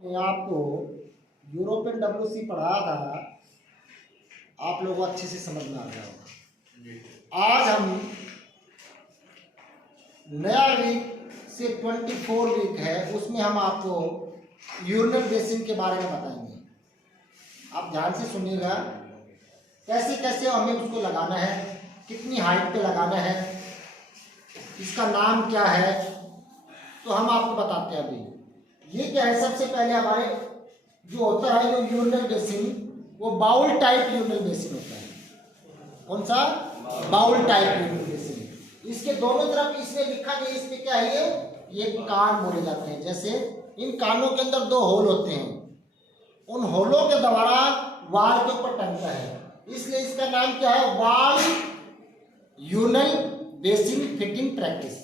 मैं आपको European WC पढ़ा था, आप लोगों को अच्छे से समझ में आ गया होगा। आज हम नया वीक से 24 वीक है, उसमें हम आपको यूरिनल बेसिन के बारे में बताएंगे। आप ध्यान से सुनिएगा, कैसे कैसे हमें उसको लगाना है, कितनी हाइट पे लगाना है, इसका नाम क्या है, तो हम आपको बताते हैं। अभी ये क्या है, सबसे पहले हमारे जो होता है जो यूरिनल बेसिन, वो बाउल टाइप यूरिनल बेसिन होता है। कौन सा? Bowl type urinal basin. इसके दोनों तरफ इसमें लिखा गया, इस पे क्या है, ये कान बोले जाते हैं। जैसे इन कानों के अंदर दो होल होते हैं, उन होलों के द्वारा वाल के ऊपर टंगता है, इसलिए इसका नाम क्या है, वाल यूरिनल बेसिन फिटिंग प्रैक्टिस।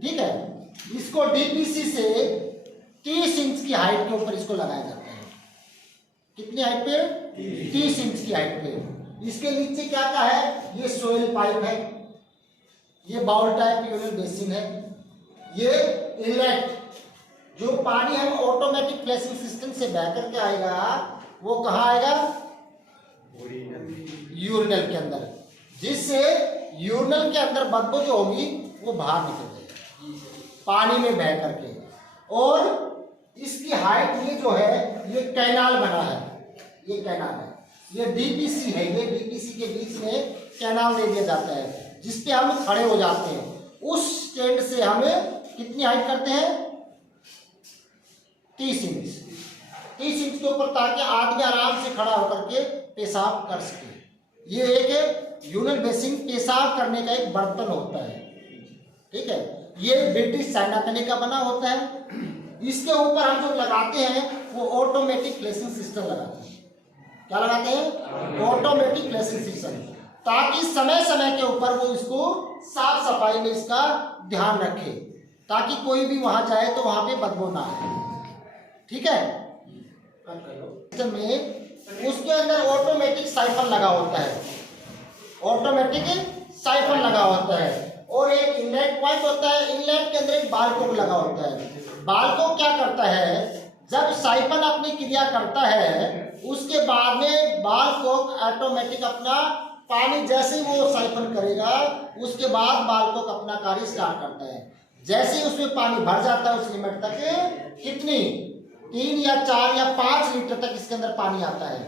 ठीक है, इसको डीपीसी से 30 इंच की हाइट के ऊपर इसको लगाया जाता है। कितनी हाइट पे? 30 इंच की हाइट पे। इसके नीचे क्या क्या है, ये सोइल पाइप है, ये बाउल टाइप यूरिनल बेसिन है, ये इनलेट, जो पानी हम ऑटोमेटिक फ्लैशिंग सिस्टम से बह करके आएगा, वो कहाँ आएगा? यूरिनल के अंदर, जिससे यूरिनल के अंदर बदबू जो होगी वो बाहर निकल जाएगी पानी में बह करके। और इसकी हाइट ये जो है, ये कैनाल बना है, ये कैनाल है, ये डीपीसी है, ये डीपीसी के बीच में कैनाल दे दिया जाता है, जिसपे हम खड़े हो जाते हैं। उस स्टैंड से हमें कितनी हाइट करते हैं? 30 इंच, 30 इंच के ऊपर, ताकि आदमी आराम से खड़ा होकर के पेशाब कर सके। ये एक यूरिनल बेसिन पेशाब करने का एक बर्तन होता है। ठीक है, ये ब्रिटिश चाइना कने का बना होता है। इसके ऊपर हम जो लगाते हैं वो ऑटोमेटिक फ्लैशिंग सिस्टम लगाते हैं। क्या लगाते हैं? ऑटोमेटिक फ्लैशिंग सिस्टम, ताकि समय समय के ऊपर वो इसको साफ सफाई में इसका ध्यान रखे, ताकि कोई भी वहां जाए तो वहां पे बदबू ना आए। ठीक है, में उसके अंदर ऑटोमेटिक साइफन लगा होता है, ऑटोमेटिक साइफन लगा होता है, और एक इनलेट पॉइंट होता है। इनलेट के अंदर एक बालकोक लगा होता है। बालकोक क्या करता है, जब साइफन अपनी क्रिया करता है, उसके बाद में बालकोक ऑटोमेटिक अपना पानी, जैसे ही वो साइफन करेगा, उसके बाद बालकोक अपना कार्य स्टार्ट करता है। जैसे ही उसमें पानी भर जाता है उस लिमिट तक, कितनी 3 या 4 या 5 लीटर तक इसके अंदर पानी आता है।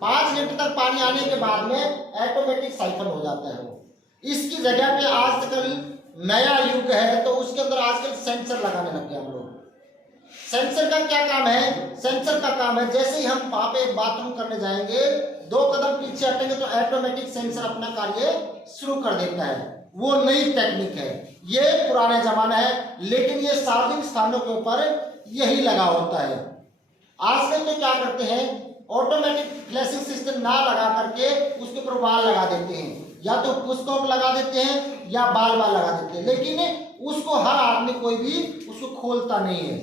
5 लीटर तक पानी आने के बाद में ऑटोमेटिक साइफन हो जाता है वो। इसकी जगह पे आजकल नया युग है, तो उसके अंदर आजकल सेंसर लगाने लग गए हम लोग। सेंसर का क्या काम है? सेंसर का काम है, जैसे ही हम वहां पे बाथरूम करने जाएंगे, 2 कदम पीछे हटेंगे तो ऑटोमेटिक सेंसर अपना कार्य शुरू कर देता है। वो नई टेक्निक है, ये पुराना जमाना है, लेकिन ये सार्वजनिक स्थानों के ऊपर यही लगा होता है। आजकल तो क्या करते हैं, ऑटोमेटिक फ्लैशिंग सिस्टम ना लगा करके उसके ऊपर बाल लगा देते हैं, या तो पुशकॉक लगा देते हैं या बाल लगा देते हैं, लेकिन उसको हर आदमी कोई भी उसको खोलता नहीं है।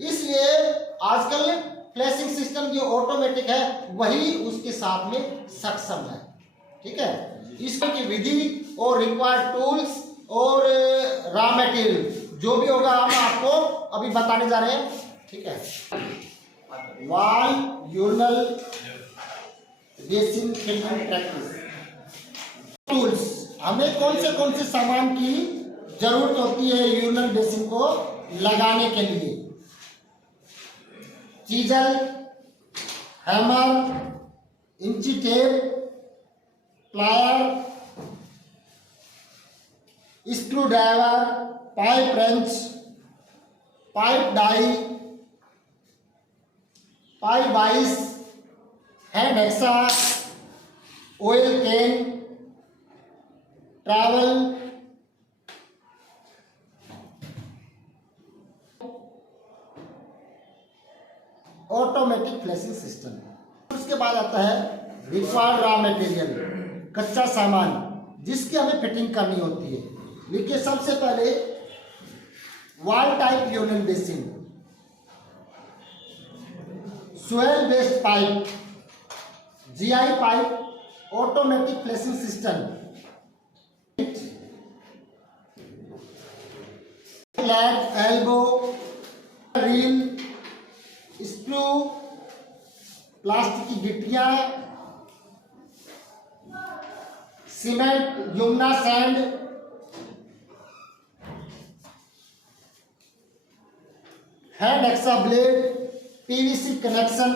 इसलिए आजकल फ्लैशिंग सिस्टम जो ऑटोमेटिक है वही उसके साथ में सक्षम है। ठीक है, इसकी विधि और रिक्वायर्ड टूल्स और रॉ मटेरियल जो भी होगा हम आपको अभी बताने जा रहे हैं। ठीक है, वाल urinal basin fitting practice tools. हमें कौन से सामान की जरूरत होती है यूरिनल बेसिन को लगाने के लिए? चीजल, हैमर, इंची tape, plier, screwdriver, pipe wrench, pipe die, pipe vice, hand hexa, oil can, travel, automatic flushing system. उसके बाद आता है रिक्वायर्ड रॉ मटेरियल, कच्चा सामान जिसकी हमें फिटिंग करनी होती है। देखिए, सबसे पहले wall type urinal basin, soil based pipe, GI pipe, automatic flushing system, elbow, reel, screw, plastic की गिट्टियां, cement, Yamuna sand, hand hacksaw blade, PVC connection,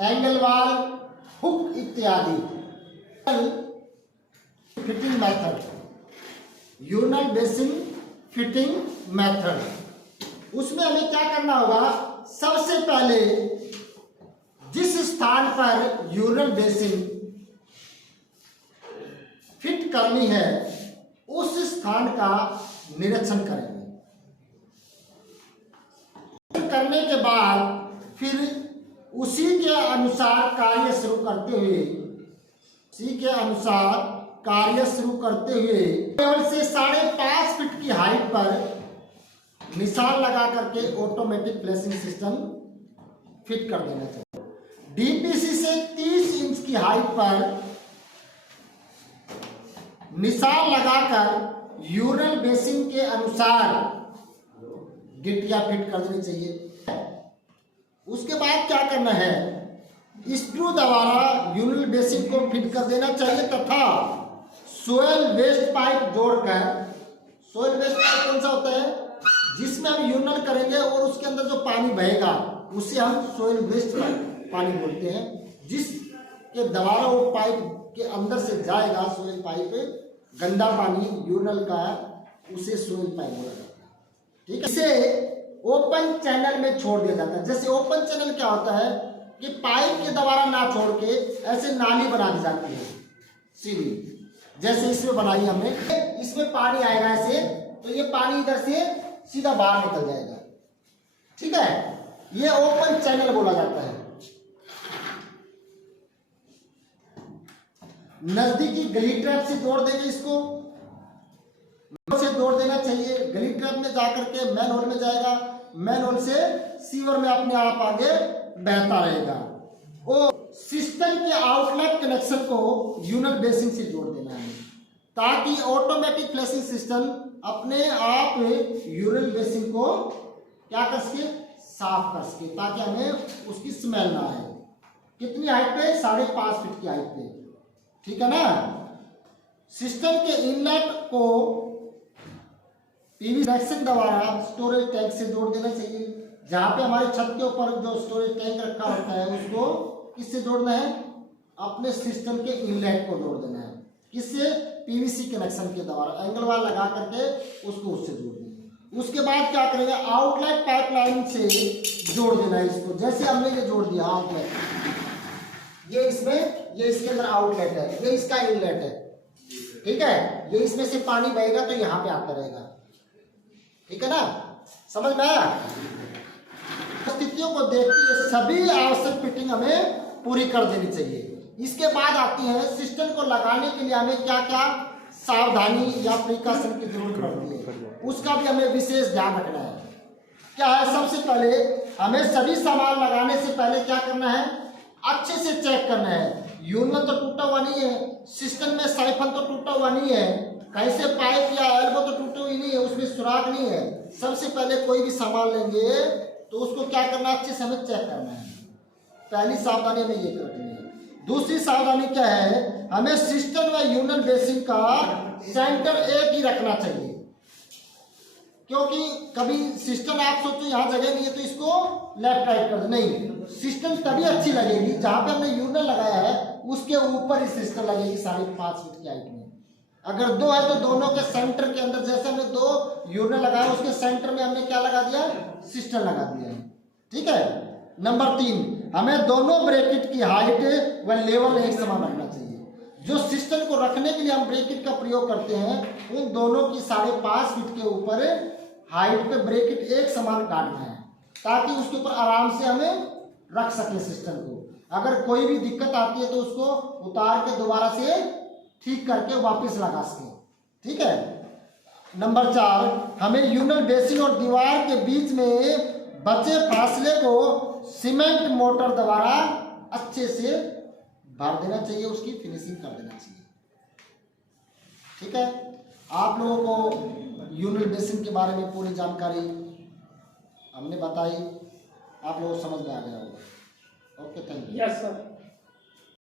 angle wall, hook इत्यादि। Fitting method, urinal basin fitting method. उसमें हमें क्या करना होगा, सबसे पहले जिस स्थान पर यूरिनल बेसिन फिट करनी है उस स्थान का निरीक्षण करेंगे। करने के बाद फिर उसी के अनुसार कार्य शुरू करते हुए केवल से 5.5 फीट की हाइट पर निशान लगा करके ऑटोमेटिक फ्लैशिंग सिस्टम फिट कर देना चाहिए। डीपीसी से 30 इंच की हाइट पर निशान लगाकर यूरिनल बेसिन के अनुसार गिट्टियां फिट कर देनी चाहिए। उसके बाद क्या करना है, स्क्रू द्वारा यूरिनल बेसिन को फिट कर देना चाहिए तथा सोयल वेस्ट पाइप जोड़कर, सोयल वेस्ट पाइप कौन सा होता है, जिसमें हम यूरिनल करेंगे और उसके अंदर जो पानी बहेगा उसे हम सोयल वेस्ट पानी बोलते हैं, जिसके द्वारा वो पाइप के अंदर से जाएगा सोयल पाइप, गंदा पानी यूरिनल का, उसे सोयल पाइप बोला जाता है। ठीक है, इसे ओपन चैनल में छोड़ दिया जाता है। जैसे ओपन चैनल क्या होता है कि पाइप के द्वारा ना छोड़ के ऐसे नाली बना दी जाती है सीधी, जैसे इसमें बनाई हमने, इसमें पानी आएगा ऐसे, तो ये पानी इधर से सीधा बाहर निकल जाएगा। ठीक है, ये ओपन चैनल बोला जाता है। नजदीकी गली ट्रैप से जोड़ देंगे, इसको से जोड़ देना चाहिए। गली ट्रैप में जाकर के मैन होल में जाएगा, मैन होल से सीवर में अपने आप आगे बहता रहेगा। और सिस्टम के आउटलेट कनेक्शन को यूरिनल बेसिन से जोड़ देना है ताकि ऑटोमेटिक फ्लैशिंग सिस्टम अपने आप यूरिनल बेसिन को क्या कर सके, साफ कर सके, ताकि हमें उसकी स्मेल ना आए। कितनी हाइट पे, 5.5 फीट की हाइट पे। ठीक है ना। सिस्टम के इनलेट को पीवी कनेक्शन द्वारा स्टोरेज टैंक से जोड़ देना चाहिए। जहां पे हमारे छत के ऊपर जो स्टोरेज टैंक रखा होता है उसको किससे जोड़ना है, अपने सिस्टम के इनलेट को जोड़ देना है। किससे, पीवीसी कनेक्शन के द्वारा एंगल वाल लगा करके उसको उससे जोड़ देंगे। उसके बाद क्या करेंगे, आउटलेट पाइपलाइन से जोड़ देना है इसको। जैसे हमने ये जोड़ दिया आउटलेट, ये इसमें, ये इसके अंदर आउटलेट है, ये इसका इनलेट है। ठीक है, ये इसमें से पानी बहेगा तो यहाँ पे आता रहेगा। ठीक है ना, समझ में आया। स्थितियों को देखते हुए सभी आवश्यक फिटिंग हमें पूरी कर देनी चाहिए। इसके बाद आती है सिस्टम को लगाने के लिए हमें क्या क्या सावधानी या प्रिकॉशन की जरूरत पड़ती है, उसका भी हमें विशेष ध्यान रखना है। क्या है, सबसे पहले हमें सभी सामान लगाने से पहले क्या करना है, अच्छे से चेक करना है। यूरिनल तो टूटा हुआ नहीं है, सिस्टम में साइफन तो टूटा हुआ नहीं है, कैसे पाइप या एल्बो तो टूटी हुई नहीं है, उसमें सुराग नहीं है। सबसे पहले कोई भी सामान लेंगे तो उसको क्या करना, अच्छे से हमें चेक करना है। पहली सावधानी हमें ये रखनी है। दूसरी सावधानी क्या है, हमें सिस्टम व यूरिनल बेसिन का सेंटर एक ही रखना चाहिए। क्योंकि कभी सिस्टम आप सोचो यहाँ जगह नहीं है तो इसको लेफ्ट राइट कर दो, नहीं, सिस्टम तभी अच्छी लगेगी जहां पे हमने यूरिनल लगाया है उसके ऊपर ही सिस्टम लगेगी 5.5 फीट की हाइट में। अगर 2 है तो दोनों के सेंटर के अंदर, जैसे हमने 2 यूरिनल लगाया उसके सेंटर में हमने क्या लगा दिया, सिस्टम लगा दिया है। ठीक है। नंबर 3, हमें दोनों ब्रैकेट की हाइट व लेवल एक समान रखना चाहिए। जो सिस्टम को रखने के लिए हम ब्रैकेट का प्रयोग करते हैं उन दोनों की 5.5 फीट के ऊपर हाइट पे ब्रैकेट एक समान काटना है ताकि उसके ऊपर आराम से हमें रख सके सिस्टम को। अगर कोई भी दिक्कत आती है तो उसको उतार के दोबारा से ठीक करके वापस लगा सके। ठीक है। नंबर 4, हमें यूरिनल बेसिन और दीवार के बीच में बचे फासले को सीमेंट मोटर द्वारा अच्छे से भर देना चाहिए, उसकी फिनिशिंग कर देना चाहिए। ठीक है। आप लोगों को यूरिनल बेसिन के बारे में पूरी जानकारी हमने बताई, आप लोगों को समझ में आ गया होगा। Okay, thank you. Yes sir.